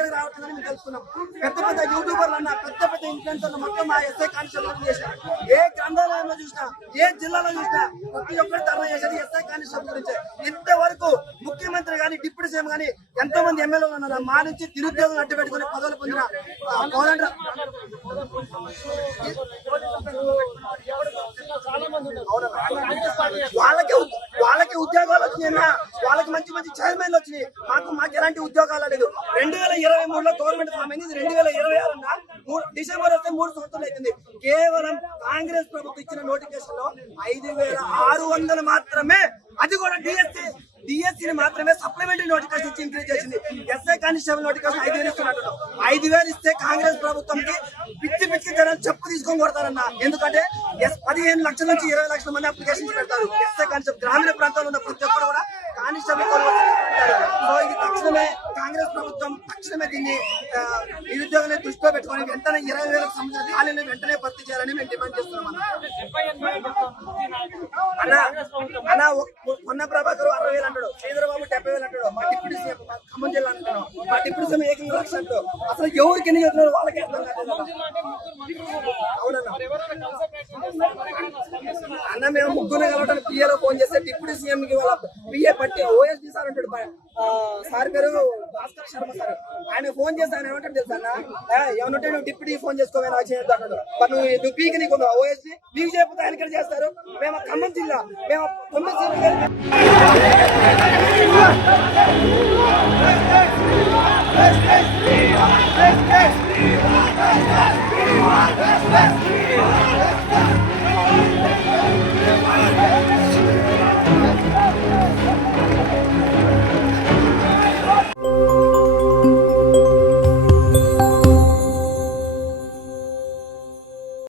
దగ్గరికి రావట్లేదని మేము తెలుసుకున్నాం. పెద్ద పెద్ద యూట్యూబర్లు అన్న పెద్ద పెద్ద ఇన్ఫ్లుయెన్సర్లు మొత్తం మా ఎస్ఐ కానిస్టేబుల్ చేశారు. ఏ గ్రంథాలయంలో చూసినా ఏ జిల్లాలో చూసినా ప్రతి ఒక్కరు ధర్నా చేసేది ఎస్ఐ కానిస్టేబుల్ గురించి. ఇంతవరకు ముఖ్యమంత్రి కానీ డిప్యూటీ సీఎం కానీ ఎంతో మంది ఎమ్మెల్యేలు ఉన్నారు. మా నుంచి నిరుద్యోగం అడ్డు పెట్టుకుని పదవులు పొందిన వాళ్ళకి ఉద్యోగాలు వచ్చినాయన్నా, వాళ్ళకి మంచి మంచి చైర్మన్లు వచ్చినాయి. మాకు ఎలాంటి ఉద్యోగాలు లేదు. 2023లో గవర్నమెంట్ ఫామ్ అయింది. 2026 డిసెంబర్ వస్తే 3 సంవత్సరాలు అవుతుంది. కేవలం కాంగ్రెస్ ప్రభుత్వం ఇచ్చిన నోటిఫికేషన్ లో 5600 మాత్రమే, అది కూడా డిఎస్సీని మాత్రమే సప్లిమెంటరీ నోటిఫికేషన్ ఇచ్చి ఇంక్రీజ్ చేసింది. ఎస్ఐ కానిస్టేబుల్ నోటిఫికేషన్ 5000 ఇస్తున్నట్టు. 5000 ఇస్తే కాంగ్రెస్ ప్రభుత్వంకి పిచ్చి జనాలు చెప్పు తీసుకొని కొడతారన్న. ఎందుకంటే 15 లక్షల నుంచి 20 లక్షల మంది అప్లికేషన్స్ పెడతారు. ఎస్ఐ కానిస్టేబుల్ గ్రామీణ ప్రాంతాల్లో ఉన్న ప్రతి ఒక్కరు కూడా కానిస్టేబుల్ సో ఇది తక్షణమే కాంగ్రెస్ ప్రభుత్వం దీన్ని నిరుద్యోగాన్ని దృష్టిలో పెట్టుకొని వెంటనే 20,000 సంబంధించిన ఖాళీలను వెంటనే భర్తీ చేయాలని మేము డిమాండ్ చేస్తున్నాం. అన్న మొన్న ప్రభాకర్ 60,000 అంటాడు, శ్రీధరబాబు 70,000 అంటాడు, మా డిప్యూటీ సీఎం ఖమ్మం జిల్లా అంటాడు, మా డిప్యూటీ సీఎం 1 లక్ష అంటాడు. అసలు ఎవరికి ఎన్ని చెప్తున్నారు వాళ్ళకి అర్థం కాదు. అవునన్నా అన్న మేము ముగ్గురు కలవడానికి పిఏలో ఫోన్ చేస్తే డిప్యూటీ సీఎం కి వాళ్ళ పిఏ పట్టి ఓఎస్డీ సార్ అంటాడు, సార్ పేరు భాస్కర్ శర్మ సార్. ఆయన ఫోన్ చేస్తే ఆయన ఏమంటాడు తెలుసా అన్న, ఏమంటే నువ్వు డిప్యూటీ ఫోన్ చేసుకోవాలి నాకు చేయొద్దు అంటాడు. మరి నువ్వు పీకి నీకు ఓఎస్డీ నీకు చేయకపోతే ఆయన ఇక్కడ చేస్తారు. మేము ఖమ్మం జిల్లా మేము 9 సీట్లు